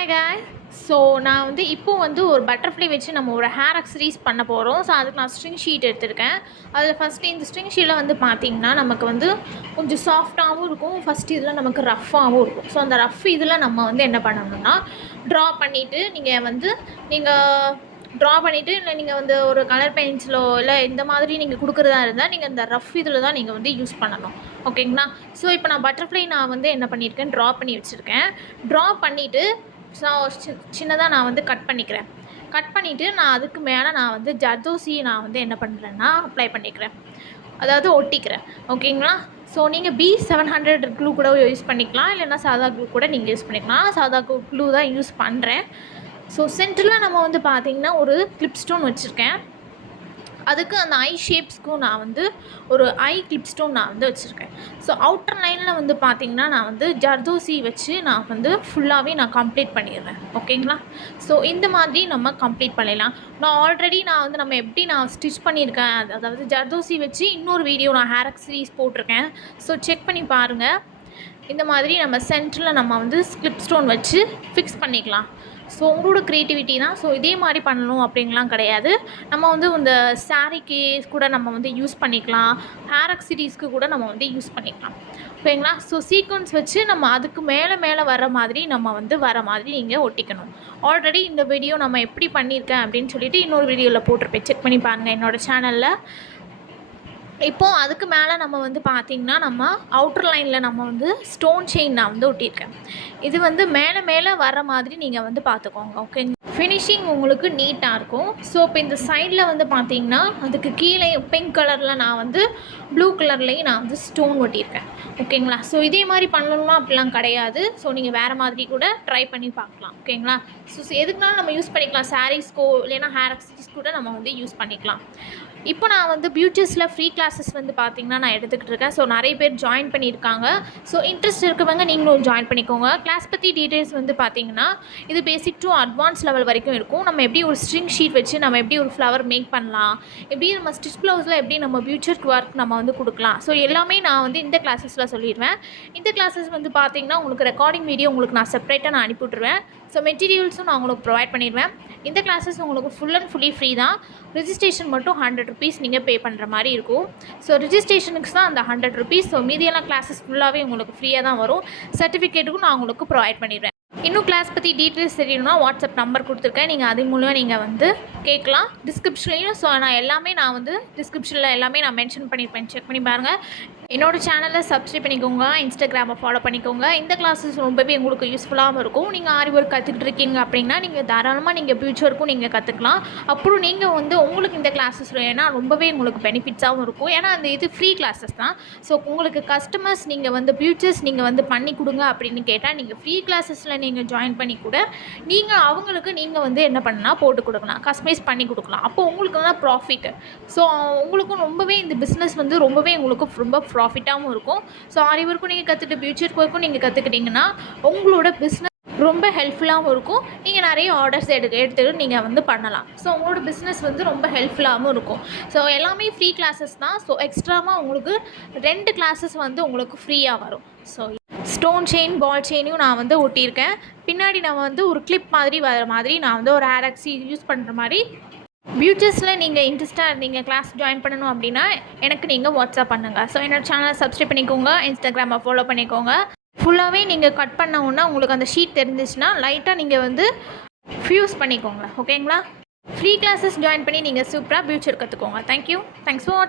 Hi guys. So நான் வந்து இப்போது வந்து ஒரு பட்டர்ஃப்ளை வச்சு நம்ம ஒரு ஹேர் அக்சசரிஸ் பண்ண போகிறோம். ஸோ அதுக்கு நான் ஸ்ட்ரிங் ஷீட் எடுத்திருக்கேன். அதில் ஃபஸ்ட்டு இந்த ஸ்ட்ரிங் ஷீட்டில் வந்து பார்த்திங்கன்னா நமக்கு வந்து கொஞ்சம் சாஃப்டாகவும் இருக்கும். ஃபஸ்ட்டு இதில் நமக்கு ரஃப்பாகவும் இருக்கும். ஸோ அந்த ரஃப் இதில் நம்ம வந்து என்ன பண்ணணும்னா ட்ரா பண்ணிவிட்டு ட்ரா பண்ணிவிட்டு இல்லை நீங்கள் வந்து ஒரு கலர் பென்சிலோ இல்லை இந்த மாதிரி நீங்கள் கொடுக்குறதா இருந்தால் நீங்கள் இந்த ரஃப் இதில் தான் நீங்கள் வந்து யூஸ் பண்ணணும். ஓகேங்களா? ஸோ இப்போ நான் பட்டர்ஃப்ளை நான் வந்து என்ன பண்ணியிருக்கேன், ட்ரா பண்ணி வச்சுருக்கேன். ட்ரா பண்ணிவிட்டு சின்னதாக நான் வந்து கட் பண்ணிக்கிறேன். கட் பண்ணிவிட்டு நான் அதுக்கு மேலே நான் வந்து ஜர்தோசி நான் வந்து என்ன பண்ணுறேன்னா அப்ளை பண்ணிக்கிறேன், அதாவது ஒட்டிக்கிறேன். ஓகேங்களா? ஸோ நீங்கள் B700 க்ளூ கூட யூஸ் பண்ணிக்கலாம், இல்லைன்னா சாதா க்ளூ கூட நீங்கள் யூஸ் பண்ணிக்கலாம். சாதா க்ளூ தான் யூஸ் பண்ணுறேன். ஸோ சென்டரில் நம்ம வந்து பார்த்திங்கன்னா ஒரு கிளிப் ஸ்டோன் வச்சுருக்கேன். அதுக்கு அந்த ஐ ஷேப்ஸ்க்கும் நான் வந்து ஒரு ஐ கிளிப் ஸ்டோன் நான் வந்து வச்சுருக்கேன். ஸோ அவுட்டர் லைனில் வந்து பார்த்திங்கன்னா நான் வந்து ஜர்தோசி வச்சு நான் வந்து ஃபுல்லாகவே நான் கம்ப்ளீட் பண்ணிடுறேன். ஓகேங்களா? ஸோ இந்த மாதிரி நம்ம கம்ப்ளீட் பண்ணிடலாம். நான் ஆல்ரெடி நம்ம எப்படி நான் ஸ்டிச் பண்ணியிருக்கேன், அதாவது ஜர்தோசி வச்சு இன்னொரு வீடியோ நான் ஹேர் அக்சசரிஸ் போட்டிருக்கேன். ஸோ செக் பண்ணி பாருங்கள். இந்த மாதிரி நம்ம சென்டரில் நம்ம வந்து கிளிப் ஸ்டோன் வச்சு ஃபிக்ஸ் பண்ணிக்கலாம். ஸோ உங்களோட க்ரியேட்டிவிட்டி தான். ஸோ இதே மாதிரி பண்ணணும் அப்படின்லாம் கிடையாது. நம்ம வந்து இந்த சாரீக்கு கூட நம்ம வந்து யூஸ் பண்ணிக்கலாம், ஹேர் அக்சசரிஸ்க்கு கூட நம்ம வந்து யூஸ் பண்ணிக்கலாம். ஓகேங்களா? ஸோ சீக்வன்ஸ் வச்சு நம்ம அதுக்கு மேலே வர மாதிரி நீங்கள் ஒட்டிக்கணும். ஆல்ரெடி இந்த வீடியோ நம்ம எப்படி பண்ணியிருக்கேன் அப்படின்னு சொல்லிட்டு இன்னொரு வீடியோவில் போட்டிருப்பேன், செக் பண்ணி பாருங்கள் என்னோடய சேனலில். இப்போது அதுக்கு மேலே நம்ம வந்து பார்த்திங்கன்னா நம்ம அவுட்டர் லைனில் நம்ம வந்து ஸ்டோன் செயின் நான் வந்து ஒட்டியிருக்கேன். இது வந்து மேலே வர மாதிரி நீங்கள் வந்து பார்த்துக்கோங்க. ஓகே, ஃபினிஷிங் உங்களுக்கு நீட்டாக இருக்கும். ஸோ இப்போ இந்த சைடில் வந்து பார்த்திங்கன்னா அதுக்கு கீழே பிங்க் கலரில் நான் வந்து ப்ளூ கலர்லேயும் நான் வந்து ஸ்டோன் ஒட்டியிருக்கேன். ஓகேங்களா? ஸோ இதே மாதிரி பண்ணணுமா அப்படிலாம் கிடையாது. ஸோ நீங்கள் வேறு மாதிரி கூட ட்ரை பண்ணி பார்க்கலாம். ஓகேங்களா? ஸோ எதுக்குனாலும் நம்ம யூஸ் பண்ணிக்கலாம். சாரீஸ்க்கோ இல்லைன்னா ஹேர் அக்சசரிஸ் கூட நம்ம வந்து யூஸ் பண்ணிக்கலாம். இப்போ நான் வந்து பியூட்டிஸில் ஃப்ரீ கிளாஸஸ் வந்து பார்த்திங்கன்னா நான் எடுத்துக்கிட்டு இருக்கேன். ஸோ நிறைய பேர் ஜாயின் பண்ணியிருக்காங்க. ஸோ இன்ட்ரெஸ்ட் இருக்கவங்க நீங்களும் ஜாயின் பண்ணிக்கோங்க. கிளாஸ் பற்றி டீட்டெயில்ஸ் வந்து பார்த்திங்கன்னா இது பேசிக் டு அட்வான்ஸ் லெவல் வரைக்கும் இருக்கும். நம்ம எப்படி ஒரு ஸ்ட்ரிங் ஷீட் வச்சு நம்ம எப்படி ஒரு ஃப்ளவர் மேக் பண்ணலாம், எப்படி நம்ம ஸ்டிச் ப்ளவுஸில் எப்படி நம்ம ஃபியூச்சர் ஒர்க் நம்ம வந்து கொடுக்கலாம். ஸோ எல்லாமே நான் வந்து இந்த கிளாஸஸில் சொல்லிடுவேன். இந்த கிளாஸஸ் வந்து பார்த்திங்கன்னா உங்களுக்கு ரெக்கார்டிங் வீடியோ உங்களுக்கு நான் செப்பரேட்டாக நான் அனுப்பிவிட்ருவேன். ஸோ மெட்டீரியல்ஸும் நான் உங்களுக்கு ப்ரொவைட் பண்ணிடுவேன். இந்த கிளாஸஸ் உங்களுக்கு ஃபுல் அண்ட் ஃபுல்லி ஃப்ரீ தான். ரிஜிஸ்ட்ரேஷன் மட்டும் 100 ருபீஸ் நீங்கள் பே பண்ணுற மாதிரி இருக்கும். ஸோ ரிஜிஸ்ட்ரேஷனுக்கு தான் அந்த 100 ருபீஸ். ஸோ மீதியெல்லாம் கிளாஸஸ் ஃபுல்லாகவே உங்களுக்கு ஃப்ரீயாக தான் வரும். சர்டிஃபிகேட்டுக்கும் நான் உங்களுக்கு ப்ரொவைட் பண்ணிடுவேன். இன்னும் கிளாஸ் பற்றி டீட்டெயில்ஸ் தெரியணும்னா வாட்ஸ்அப் நம்பர் கொடுத்துருக்கேன், நீங்கள் அது மூலமாக நீங்கள் வந்து கேட்கலாம். டிஸ்கிரிப்ஷன்லையும் ஸோ நான் வந்து டிஸ்கிரிப்ஷனில் எல்லாமே நான் மென்ஷன் பண்ணியிருப்பேன், செக் பண்ணி பாருங்கள். என்னோடய சேனலை சப்ஸ்கிரைப் பண்ணிக்கோங்க, இன்ஸ்டாகிராமை ஃபாலோ பண்ணிக்கோங்க. இந்த கிளாஸஸ் ரொம்பவே உங்களுக்கு யூஸ்ஃபுல்லாகவும் இருக்கும். நீங்கள் ஆரி ஒர்க் கற்றுக்கிட்டு இருக்கீங்க அப்படின்னா நீங்கள் தாராளமாக நீங்கள் ஃபியூச்சருக்கும் நீங்கள் கற்றுக்கலாம். அப்புறம் நீங்கள் வந்து உங்களுக்கு இந்த கிளாஸஸ் ஏன்னா ரொம்பவே உங்களுக்கு பெனிஃபிட்ஸாகவும் இருக்கும். ஏன்னா அந்த இது ஃப்ரீ கிளாஸஸ் தான். ஸோ உங்களுக்கு கஸ்டமர்ஸ் நீங்கள் வந்து ஃபியூச்சர்ஸ் நீங்கள் வந்து பண்ணி கொடுங்க அப்படின்னு கேட்டால் நீங்கள் ஃப்ரீ கிளாஸஸில் நீங்கள் ஜாயின் பண்ணி கூட நீங்கள் அவங்களுக்கு நீங்கள் வந்து என்ன பண்ணலாம், போட்டு கொடுக்கலாம், கஸ்டமைஸ் பண்ணி கொடுக்கலாம். அப்போ உங்களுக்கு தான் ப்ராஃபிட். ஸோ உங்களுக்கும் ரொம்பவே இந்த பிஸ்னஸ் வந்து ரொம்பவே உங்களுக்கு ரொம்ப ப்ராஃபிட்டாகவும் இருக்கும். ஸோ ஆரி ஒர்க்கும் நீங்கள் கற்றுட்டு ஃபியூச்சர் ஒர்க்கும் நீங்கள் கற்றுக்கிட்டிங்கன்னா உங்களோட பிஸ்னஸ் ரொம்ப ஹெல்ப்ஃபுல்லாகவும் இருக்கும். நீங்கள் நிறைய ஆர்டர்ஸ் எடுத்துகிட்டு நீங்கள் வந்து பண்ணலாம். ஸோ உங்களோட பிஸ்னஸ் வந்து ரொம்ப ஹெல்ப்ஃபுல்லாகவும் இருக்கும். ஸோ எல்லாமே ஃப்ரீ கிளாஸஸ் தான். ஸோ எக்ஸ்ட்ராவாக உங்களுக்கு 2 கிளாஸஸ் வந்து உங்களுக்கு ஃப்ரீயாக வரும். ஸோ ஸ்டோன் செயின், பால் செயினையும் நான் வந்து ஒட்டியிருக்கேன். பின்னாடி நான் வந்து ஒரு கிளிப் மாதிரி வர மாதிரி நான் வந்து ஒரு ஹேர் அக்சசரி யூஸ் பண்ணுற மாதிரி. பியூட்டிஸில் நீங்கள் இன்ட்ரெஸ்ட்டாக இருந்தீங்க, கிளாஸ் ஜாயின் பண்ணணும் அப்படின்னா எனக்கு நீங்கள் வாட்ஸ்அப் பண்ணுங்கள். ஸோ என்னோடய சேனலை சப்ஸ்கிரைப் பண்ணிக்கோங்க, இன்ஸ்டாகிராமை ஃபாலோ பண்ணிக்கோங்க. ஃபுல்லாகவே நீங்கள் கட் பண்ணோன்னா உங்களுக்கு அந்த ஷீட் தெரிஞ்சிச்சுன்னா லைட்டாக நீங்கள் வந்து ஃபியூஸ் பண்ணிக்கோங்க. ஓகேங்களா? ஃப்ரீ கிளாஸஸ் ஜாயின் பண்ணி நீங்கள் சூப்பராக ஃபியூச்சர் கற்றுக்கோங்க. தேங்க்யூ. தேங்க்ஸ் ஃபார் வாட்சிங்.